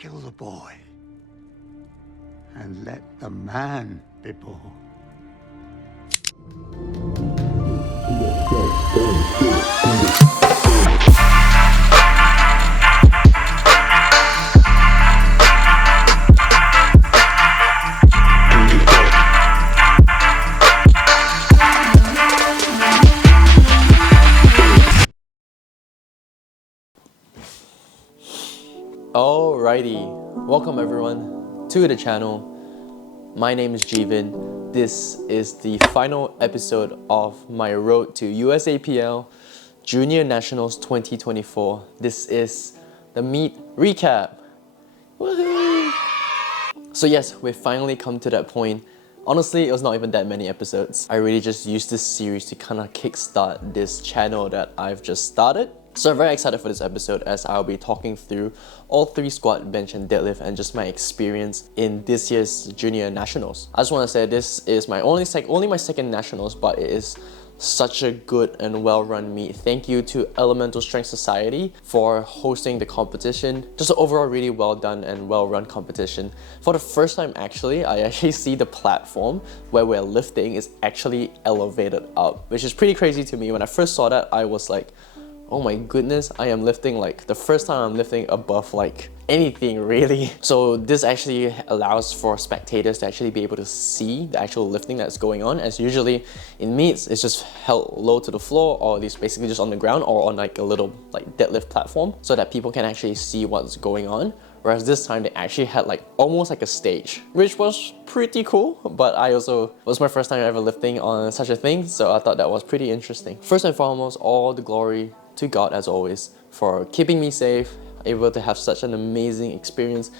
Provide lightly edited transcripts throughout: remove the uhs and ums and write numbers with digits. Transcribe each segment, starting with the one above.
Kill the boy and let the man be born. Alrighty, welcome everyone to the channel. My name is Jeevan. This is the final episode of my road to USAPL Junior Nationals 2024. This is the meet recap. Woohoo! So yes, we've finally come to that point. Honestly, it was not even that many episodes. I really just used this series to kind of kickstart this channel that I've just started. So I'm very excited for this episode as I'll be talking through all three squat, bench and deadlift and just my experience in this year's Junior Nationals. I just want to say this is my only my second Nationals, but it is such a good and well-run meet. Thank you to Elemental Strength Society for hosting the competition. Just an overall really well done and well-run competition. For the first time actually, I actually see the platform where we're lifting is actually elevated up, which is pretty crazy to me. When I first saw that, I was like, oh my goodness, I am lifting like the first time I'm lifting above like anything really. So this actually allows for spectators to actually be able to see the actual lifting that's going on, as usually in meets it's just held low to the floor or it's basically just on the ground or on like a little like deadlift platform so that people can actually see what's going on. Whereas this time they actually had like almost like a stage, which was pretty cool. But it was my first time ever lifting on such a thing, so I thought that was pretty interesting. First and foremost, all the glory to God as always for keeping me safe, able to have such an amazing experience,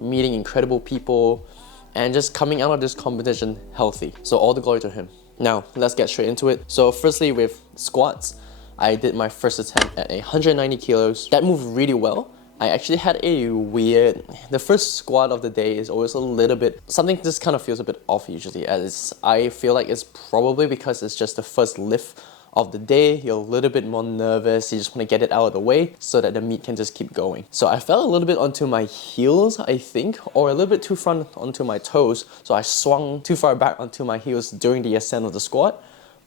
meeting incredible people, and just coming out of this competition healthy. So all the glory to him. Now, let's get straight into it. So firstly with squats, I did my first attempt at 190 kilos. That moved really well. I actually had the first squat of the day is always a little bit, something just kind of feels a bit off usually, as I feel like it's probably because it's just the first lift of the day. You're a little bit more nervous, you just want to get it out of the way so that the meet can just keep going. So I fell a little bit onto my heels, I think, or a little bit too front onto my toes, so I swung too far back onto my heels during the ascent of the squat.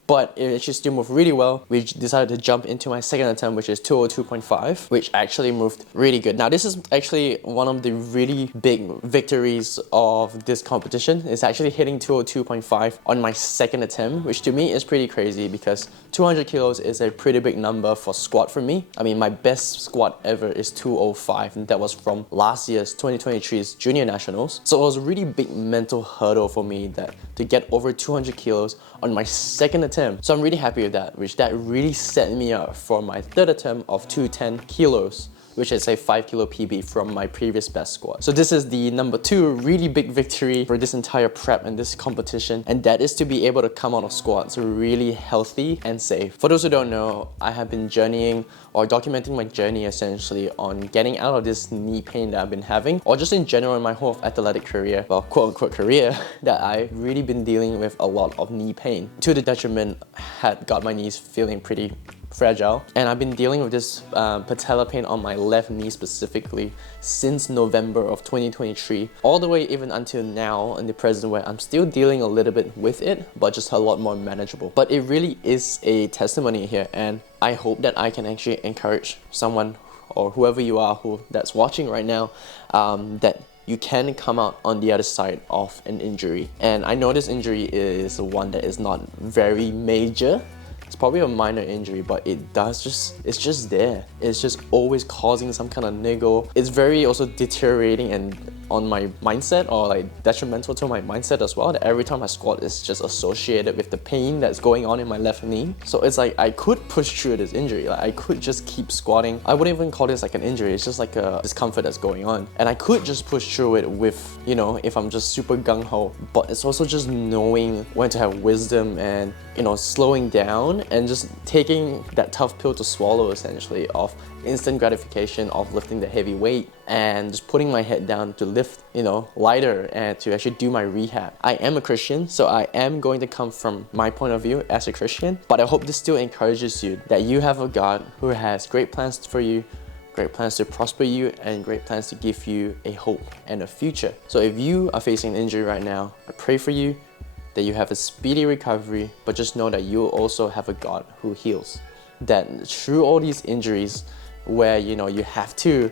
But it actually still moved really well. We decided to jump into my second attempt, which is 202.5, which actually moved really good. Now this is actually one of the really big victories of this competition. It's actually hitting 202.5 on my second attempt, which to me is pretty crazy because 200 kilos is a pretty big number for squat for me. I mean, my best squat ever is 205, and that was from last year's 2023's Junior Nationals. So it was a really big mental hurdle for me that to get over 200 kilos on my second attempt. So I'm really happy with that, which that really set me up for my third attempt of 210 kilos, which is a 5 kilo PB from my previous best squat. So this is the number 2 really big victory for this entire prep and this competition, and that is to be able to come out of squats really healthy and safe. For those who don't know, I have been journeying or documenting my journey essentially on getting out of this knee pain that I've been having, or just in general in my whole athletic career, well, quote unquote career, that I've really been dealing with a lot of knee pain. To the detriment, had got my knees feeling pretty fragile, and I've been dealing with this patella pain on my left knee specifically since November of 2023, all the way even until now in the present, where I'm still dealing a little bit with it, but just a lot more manageable. But it really is a testimony here, and I hope that I can actually encourage someone or whoever you are that's watching right now, that you can come out on the other side of an injury. And I know this injury is one that is not very major. It's probably a minor injury, but it's just there. It's just always causing some kind of niggle. It's very also deteriorating and on my mindset, or like detrimental to my mindset as well, that every time I squat it's just associated with the pain that's going on in my left knee. So it's like I could push through this injury, like I could just keep squatting. I wouldn't even call this like an injury, it's just like a discomfort that's going on, and I could just push through it with, you know, if I'm just super gung-ho. But it's also just knowing when to have wisdom and, you know, slowing down and just taking that tough pill to swallow essentially of instant gratification of lifting the heavy weight and just putting my head down to lift, you know, lighter and to actually do my rehab. I am a Christian, so I am going to come from my point of view as a Christian, but I hope this still encourages you that you have a God who has great plans for you, great plans to prosper you, and great plans to give you a hope and a future. So if you are facing an injury right now, I pray for you that you have a speedy recovery, but just know that you also have a God who heals. That through all these injuries where you have to,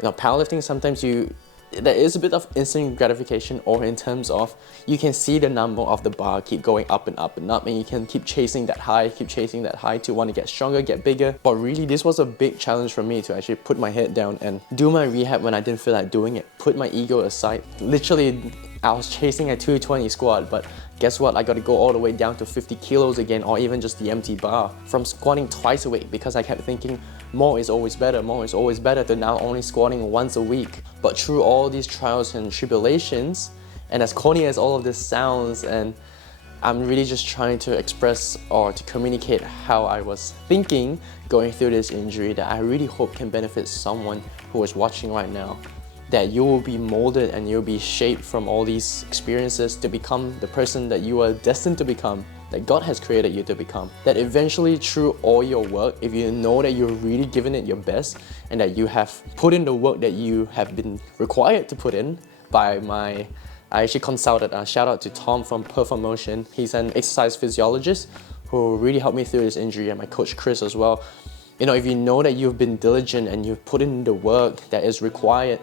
powerlifting, sometimes there is a bit of instant gratification, or in terms of you can see the number of the bar keep going up and up and up, and you can keep chasing that high to want to get stronger, get bigger. But really, this was a big challenge for me to actually put my head down and do my rehab when I didn't feel like doing it, put my ego aside. Literally, I was chasing a 220 squat, but guess what? I got to go all the way down to 50 kilos again, or even just the empty bar, from squatting twice a week, because I kept thinking more is always better, to now only squatting once a week. But through all these trials and tribulations, and as corny as all of this sounds, and I'm really just trying to express or to communicate how I was thinking going through this injury, that I really hope can benefit someone who is watching right now. That you will be molded and you'll be shaped from all these experiences to become the person that you are destined to become, that God has created you to become. That eventually, through all your work, if you know that you're really giving it your best and that you have put in the work that you have been required to put in by I actually consulted, shout out to Tom from Perform Motion. He's an exercise physiologist who really helped me through this injury, and my coach Chris as well. If you know that you've been diligent and you've put in the work that is required,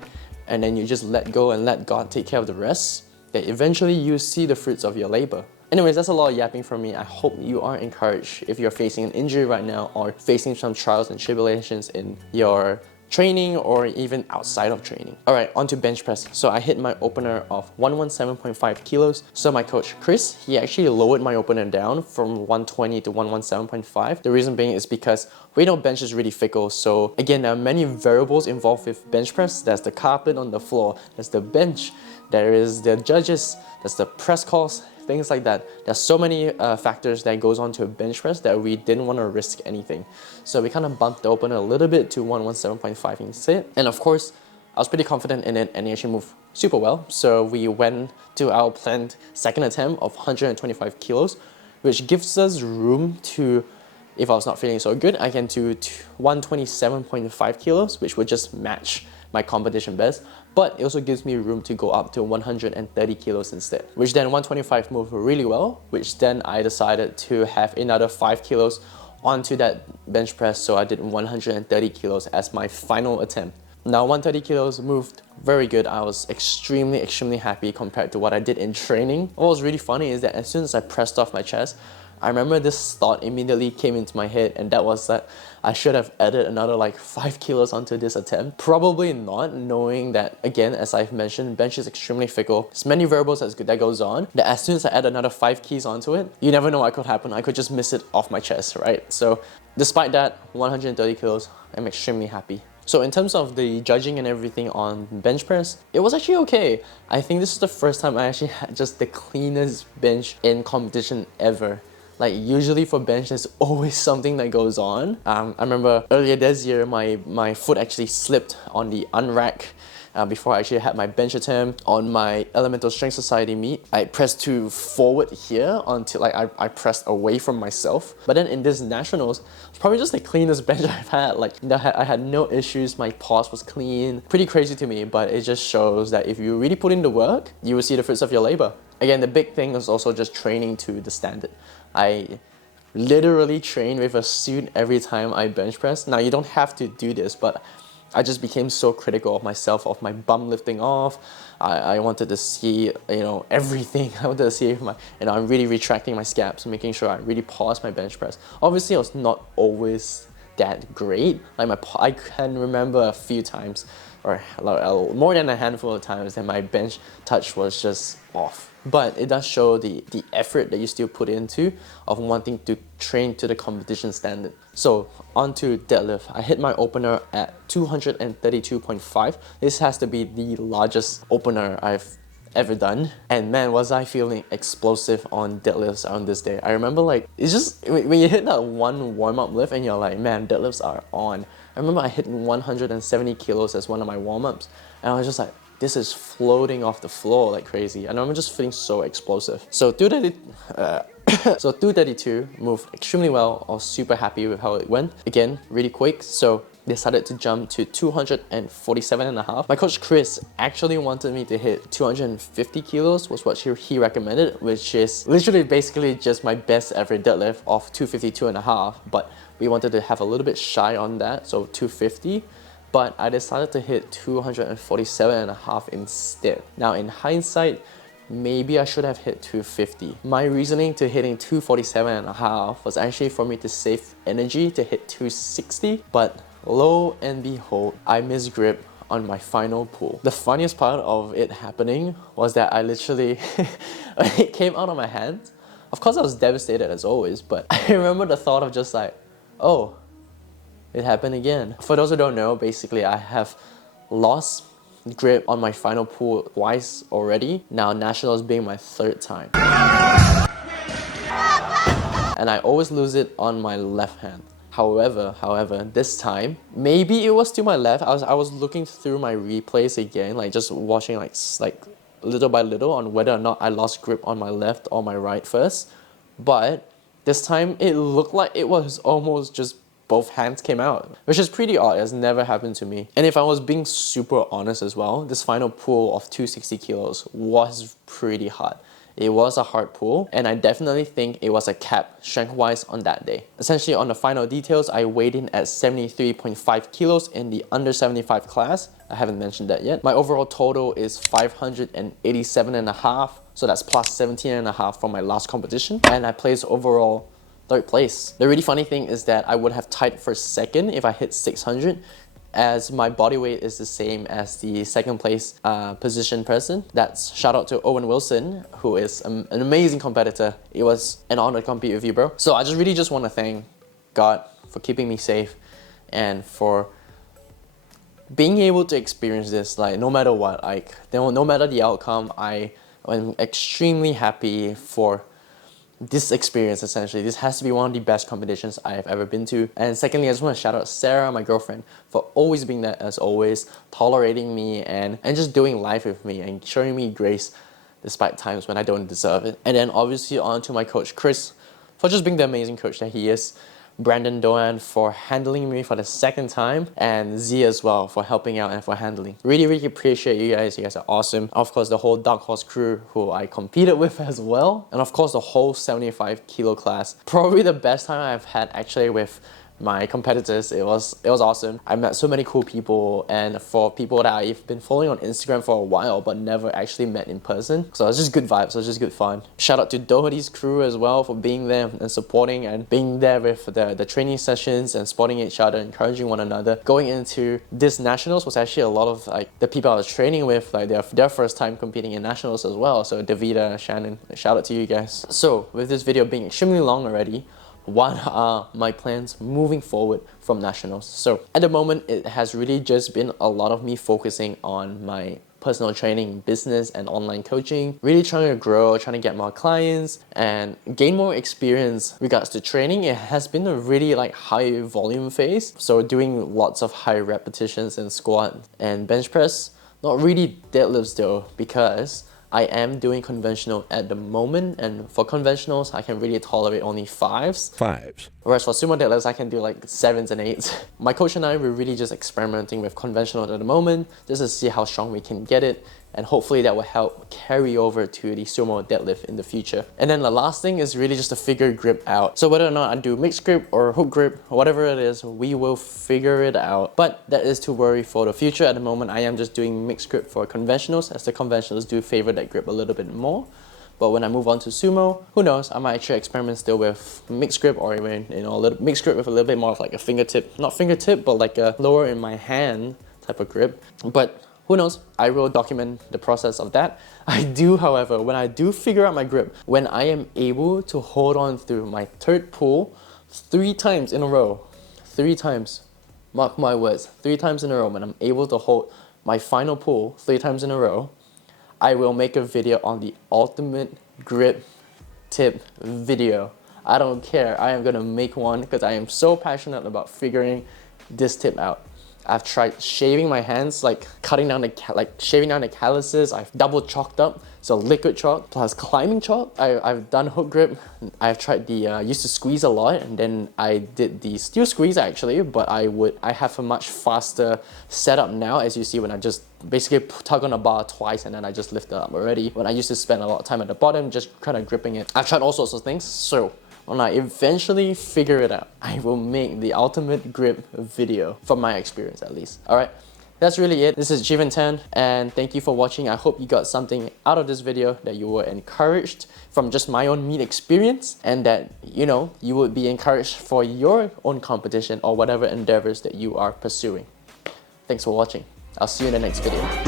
and then you just let go and let God take care of the rest, that eventually you see the fruits of your labor. Anyways, that's a lot of yapping from me. I hope you are encouraged if you're facing an injury right now, or facing some trials and tribulations in your training or even outside of training. All right, on to bench press. So I hit my opener of 117.5 kilos. So my coach, Chris, he actually lowered my opener down from 120 to 117.5. The reason being is because we know bench is really fickle. So again, there are many variables involved with bench press. There's the carpet on the floor, there's the bench, there is the judges, there's the press calls, things like that. There's so many factors that goes on to a bench press that we didn't want to risk anything. So we kind of bumped the opener a little bit to 117.5 instead. And of course, I was pretty confident in it, and it actually moved super well. So we went to our planned second attempt of 125 kilos, which gives us room to, if I was not feeling so good, I can do 127.5 kilos, which would just match my competition best. But it also gives me room to go up to 130 kilos instead, which then 125 moved really well, which then I decided to have another 5 kilos onto that bench press. So I did 130 kilos as my final attempt. Now 130 kilos moved very good. I was extremely happy compared to what I did in training. What was really funny is that as soon as I pressed off my chest, I remember this thought immediately came into my head, and that was that I should have added another like 5 kilos onto this attempt. Probably not, knowing that, again, as I've mentioned, bench is extremely fickle. There's many variables that goes on, that as soon as I add another 5 keys onto it, you never know what could happen. I could just miss it off my chest, right? So despite that, 130 kilos, I'm extremely happy. So in terms of the judging and everything on bench press, it was actually okay. I think this is the first time I actually had just the cleanest bench in competition ever. Like usually for bench, there's always something that goes on. I remember earlier this year, my foot actually slipped on the unrack before I actually had my bench attempt on my Elemental Strength Society meet. I pressed to forward here until I pressed away from myself. But then in this nationals, it's probably just the cleanest bench I've had. Like I had no issues, my pause was clean. Pretty crazy to me, but it just shows that if you really put in the work, you will see the fruits of your labor. Again, the big thing is also just training to the standard. I literally train with a suit every time I bench press. Now you don't have to do this, but I just became so critical of myself, of my bum lifting off. I wanted to see, everything. I wanted to see if I'm really retracting my scaps, making sure I really pause my bench press. Obviously, I was not always that great. I can remember a few times, or more than a handful of times, that my bench touch was just off. But it does show the effort that you still put into of wanting to train to the competition standard. So onto deadlift. I hit my opener at 232.5. This has to be the largest opener I've ever done. And man, was I feeling explosive on deadlifts on this day. I remember it's just, when you hit that one warm-up lift and you're like, man, deadlifts are on. I remember I hit 170 kilos as one of my warm-ups, and I was just like, this is floating off the floor like crazy. And I'm just feeling so explosive. So 232 moved extremely well. I was super happy with how it went. Again, really quick. So decided to jump to 247.5. My coach Chris actually wanted me to hit 250 kilos was what he recommended, which is literally basically just my best ever deadlift of 252.5, but we wanted to have a little bit shy on that, so 250. But I decided to hit 247.5 instead. Now in hindsight, maybe I should have hit 250. My reasoning to hitting 247.5 was actually for me to save energy to hit 260, but lo and behold, I missed grip on my final pull. The funniest part of it happening was that I literally, it came out of my hand. Of course I was devastated as always, but I remember the thought of just like, oh, it happened again. For those who don't know, basically I have lost grip on my final pull twice already. Now nationals being my third time. And I always lose it on my left hand. However, this time, maybe it was to my left. I was looking through my replays again, like just watching like little by little on whether or not I lost grip on my left or my right first. But this time it looked like it was almost just both hands came out, which is pretty odd. It's never happened to me. And if I was being super honest as well, this final pull of 260 kilos was pretty hard. It was a hard pull, and I definitely think it was a cap strength-wise on that day. Essentially, on the final details, I weighed in at 73.5 kilos in the under 75 class. I haven't mentioned that yet. My overall total is 587.5, so that's plus 17.5 from my last competition, and I placed overall third place. The really funny thing is that I would have tied for second if I hit 600, as my body weight is the same as the second place position person. That's shout out to Owen Wilson, who is an amazing competitor. It was an honor to compete with you, bro. So I just want to thank God for keeping me safe and for being able to experience this, like no matter what, like no matter the outcome, I am extremely happy for this experience. Essentially, this has to be one of the best competitions I have ever been to. And secondly, I just want to shout out Sarah, my girlfriend, for always being there as always, tolerating me and just doing life with me and showing me grace despite times when I don't deserve it. And then obviously on to my coach Chris for just being the amazing coach that he is, Brandon Doan for handling me for the second time, and Z as well for helping out and for handling. Really appreciate you guys. You guys are awesome. Of course, the whole Dark Horse crew who I competed with as well. And of course, the whole 75 kilo class. Probably the best time I've had actually with my competitors. It was awesome. I met so many cool people, and for people that I've been following on Instagram for a while but never actually met in person. So it was just good vibes, it was just good fun. Shout out to Doherty's crew as well for being there and supporting and being there with the training sessions and supporting each other, encouraging one another. Going into this nationals was actually a lot of like the people I was training with, like their first time competing in nationals as well. So Davida, Shannon, shout out to you guys. So with this video being extremely long already, what are my plans moving forward from nationals? So at the moment, it has really just been a lot of me focusing on my personal training, business, and online coaching. Really trying to grow, trying to get more clients and gain more experience regards to training. It has been a really like high volume phase. So doing lots of high repetitions in squat and bench press. Not really deadlifts though, because I am doing conventional at the moment, and for conventionals, I can really tolerate only fives. Whereas for sumo deadlifts, I can do like 7s and 8s. My coach and I were really just experimenting with conventional at the moment, just to see how strong we can get it, and hopefully that will help carry over to the sumo deadlift in the future. And then the last thing is really just to figure grip out. So whether or not I do mixed grip or hook grip, whatever it is, we will figure it out. But that is to worry for the future. At the moment, I am just doing mixed grip for conventionals, as the conventionals do favor that grip a little bit more. But when I move on to sumo, who knows, I might actually experiment still with mixed grip, or even, you know, a little mixed grip with a little bit more of like a fingertip, not fingertip, but like a lower in my hand type of grip. But who knows, I will document the process of that. I do, however, when I do figure out my grip, when I am able to hold on through my third pull 3 times in a row, 3 times, mark my words, 3 times in a row, when I'm able to hold my final pull 3 times in a row, I will make a video on the ultimate grip tip video. I don't care, I am gonna make one because I am so passionate about figuring this tip out. I've tried shaving my hands, like cutting down shaving down the calluses. I've double chalked up, so liquid chalk plus climbing chalk. I've done hook grip. I've tried the used to squeeze a lot, and then I did the steel squeeze actually, but I have a much faster setup now, as you see when I just basically tug on a bar twice and then I just lift it up already. When I used to spend a lot of time at the bottom just kind of gripping it. I've tried all sorts of things, so when I eventually figure it out, I will make the ultimate grip video, from my experience at least. Alright, that's really it. This is Jivan Tan, and thank you for watching. I hope you got something out of this video, that you were encouraged from just my own meet experience, and that, you know, you would be encouraged for your own competition or whatever endeavors that you are pursuing. Thanks for watching. I'll see you in the next video.